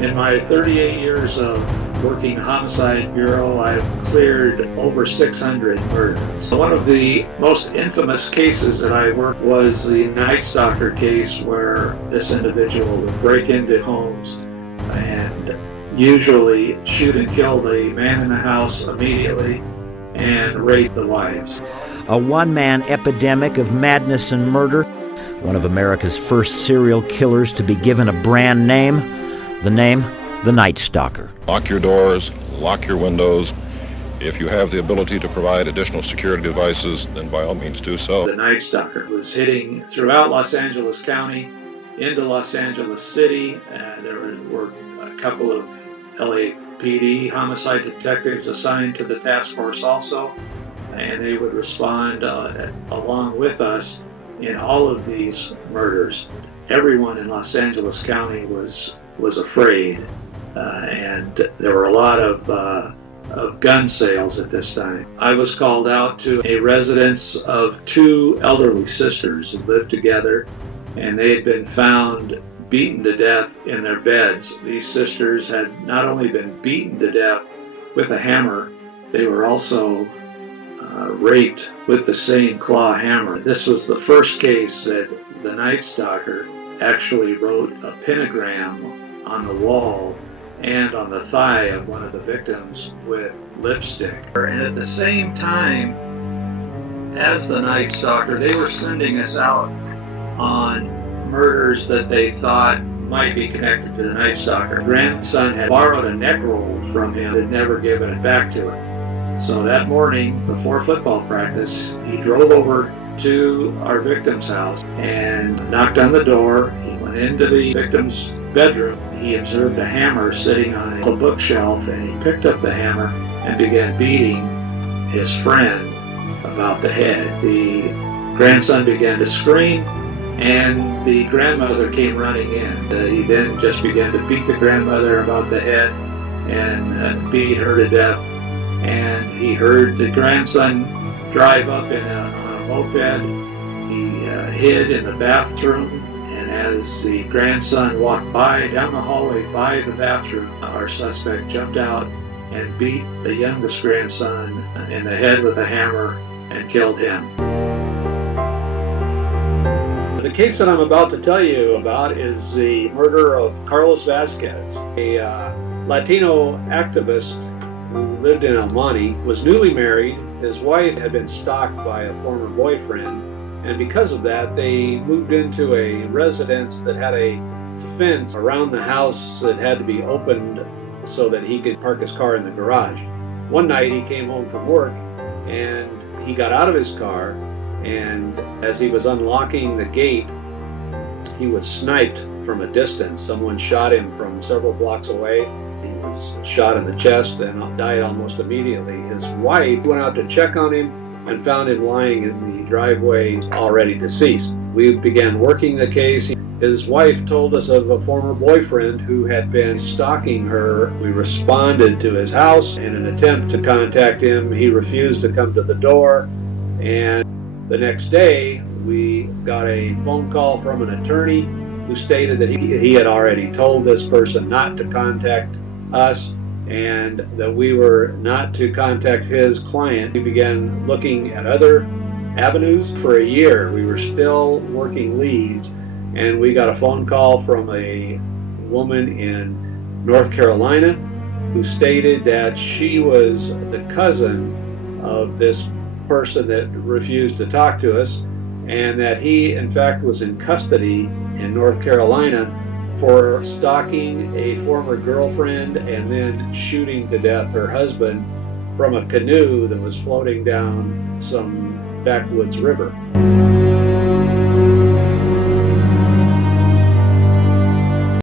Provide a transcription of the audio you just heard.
In my 38 years of working Homicide Bureau, I've cleared over 600 murders. One of the most infamous cases that I worked was the Night Stalker case, where this individual would break into homes and usually shoot and kill the man in the house immediately and rape the wives. A one-man epidemic of madness and murder, one of America's first serial killers to be given a brand name. The name, the Night Stalker. Lock your doors, lock your windows. If you have the ability to provide additional security devices, then by all means do so. The Night Stalker was hitting throughout Los Angeles County, into Los Angeles City. There were a couple of LAPD homicide detectives assigned to the task force also, and they would respond along with us in all of these murders. Everyone in Los Angeles County was afraid, and there were a lot of gun sales at this time. I was called out to a residence of two elderly sisters who lived together, and they had been found beaten to death in their beds. These sisters had not only been beaten to death with a hammer, they were also raped with the same claw hammer. This was the first case that the Night Stalker actually wrote a pentagram on the wall and on the thigh of one of the victims with lipstick. And at the same time as the Night Stalker, they were sending us out on murders that they thought might be connected to the Night Stalker. Grandson had borrowed a neck roll from him and had never given it back to him. So that morning, before football practice, he drove over to our victim's house and knocked on the door. He went into the victim's bedroom. He observed a hammer sitting on a bookshelf, and he picked up the hammer and began beating his friend about the head. The grandson began to scream, and the grandmother came running in. He then just began to beat the grandmother about the head and beat her to death. And he heard the grandson drive up on a moped. He hid in the bathroom, and as the grandson walked down the hallway by the bathroom, our suspect jumped out and beat the youngest grandson in the head with a hammer and killed him. The case that I'm about to tell you about is the murder of Carlos Vasquez, a Latino activist who lived in El Monte, was newly married. His wife had been stalked by a former boyfriend, and because of that, they moved into a residence that had a fence around the house that had to be opened so that he could park his car in the garage. One night he came home from work and he got out of his car, and as he was unlocking the gate, he was sniped from a distance. Someone shot him from several blocks away. He was shot in the chest and died almost immediately. His wife went out to check on him and found him lying in the driveway, already deceased. We began working the case. His wife told us of a former boyfriend who had been stalking her. We responded to his house in an attempt to contact him. He refused to come to the door, and the next day we got a phone call from an attorney who stated that he had already told this person not to contact us and that we were not to contact his client. We began looking at other avenues. For a year we were still working leads, and we got a phone call from a woman in North Carolina who stated that she was the cousin of this person that refused to talk to us, and that he in fact was in custody in North Carolina for stalking a former girlfriend and then shooting to death her husband from a canoe that was floating down some backwoods river.